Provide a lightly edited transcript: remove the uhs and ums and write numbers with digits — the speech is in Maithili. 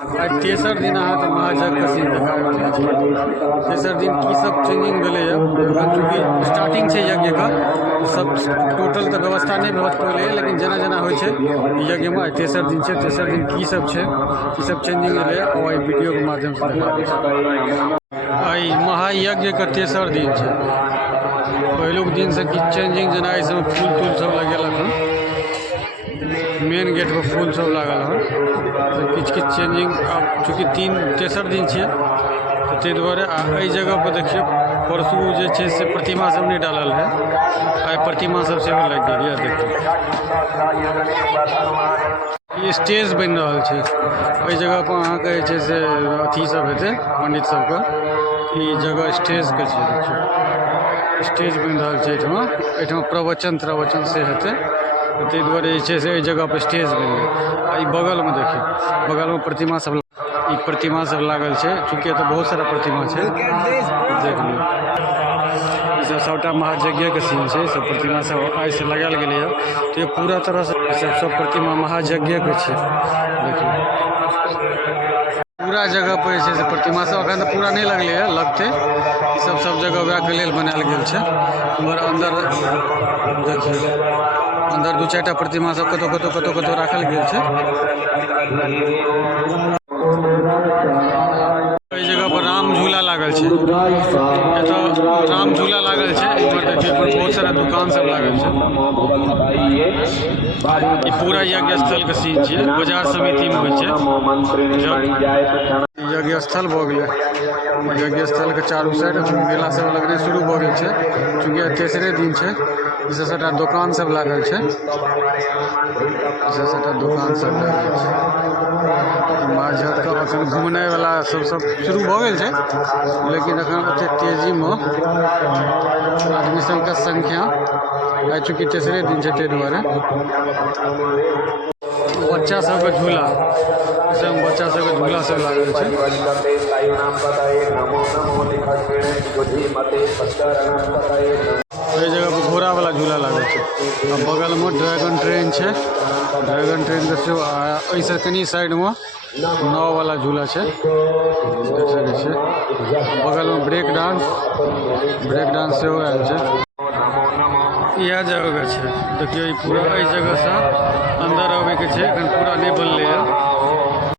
तेसर दिन अहाँके महायज्ञ सीन देखाबै तेसर दिन की सब चेंजिंग भेलै चूँकि स्टार्टिंग छै यज्ञके सब टोटल तऽ व्यवस्था नहि भेट पहिले लेकिन जेना जेना होइ छै यज्ञमे तेसर दिन छै तेसर दिन की सब छै की सब चेंजिंग एलै और एहि वीडियोके माध्यमसँ देखाबै छै। एहि महायज्ञके तेसर दिन छै पहिलुक दिनसँ किछु चेंजिंग जेना एहि सबमे फूल तूल सब लगेलक हँ मेन गेट पर फूल सब लागल हँ तो किछु किछु चेंजिंग अब चूँकि तेसर दिन छै तो ताहि दुआरे एहि जगह पर देखियौ परसू जे छै से प्रतिमा सब नहीं डालल है आइ प्रतिमा सब सेहो लागि गेल यऽ देखियौ ई स्टेज बनि रहल छै एहि जगह पर अहाँके जे छै से अथी सब हेतै पंडित सबके ई जगह स्टेजके छै देखियौ स्टेज बनि रहल छै एहिठाम प्रवचन से हेतै ताहि दुआरे जे छै से एहि जगह पर स्टेज बनि गेल आ ई बगलमे देखियौ बगलमे प्रतिमा सब ई प्रतिमा सब लागल छै चूँकि एतऽ बहुत सारा प्रतिमा छै देख लियौ ई सब सबटा महायज्ञके सीन छै सब प्रतिमा सब आइ से लगायल गेलै हँ तो पूरा तरह से सब प्रतिमा महायज्ञके छै देखियौ पूरा जगह पर जे छै से प्रतिमा सब अखन तऽ पूरा नहीं लगलै है लगतै ई सब जगह वएह के लेल बनायल गेल छै मगर अंदर देखियौ अंदर दू चारि टा प्रतिमा सब कतौ राखल गेल छै। एहि जगह पर राम झूला लागल छै एतऽ राम झूला लागल छै इम्हर देखियौ बहुत सारा दुकान सब लागल छै ई पूरा यज्ञ स्थल के सीन छै बाजार समिति में होइ छै यज्ञ स्थल भऽ गेलै यज्ञ स्थल के चारू साइड मेला सब लगने शुरू भऽ गेल छै चूँकि तेसरे दिन छै ई सबटा दुकान सब लागल छै सबटा दुकान सब लागल छै महायज्ञके एखन घुमनाइ वाला सब शुरू भऽ गेल छै लेकिन एखन ओते तेजीमे आदमी सबके संख्या आइ चूँकि तेसरे दिन छै ताहि दुआरे बच्चा सबके झूला बच्चा सबके झूला सब लागल छै एहि जगह पर घोड़ा वाला झूला लागल छै आ बगल में ड्रैगन ट्रेन छै ड्रैगन ट्रेन देखियौ आ एहिसँ कनी साइड में नाव वाला झूला छै देख सकै छियै बगल में ब्रेक डांस सेहो आयल छै इएह जगह छै देखियौ ई पूरा एहि जगह से अंदर आबे के छै एखन पूरा नहीं बनलै है।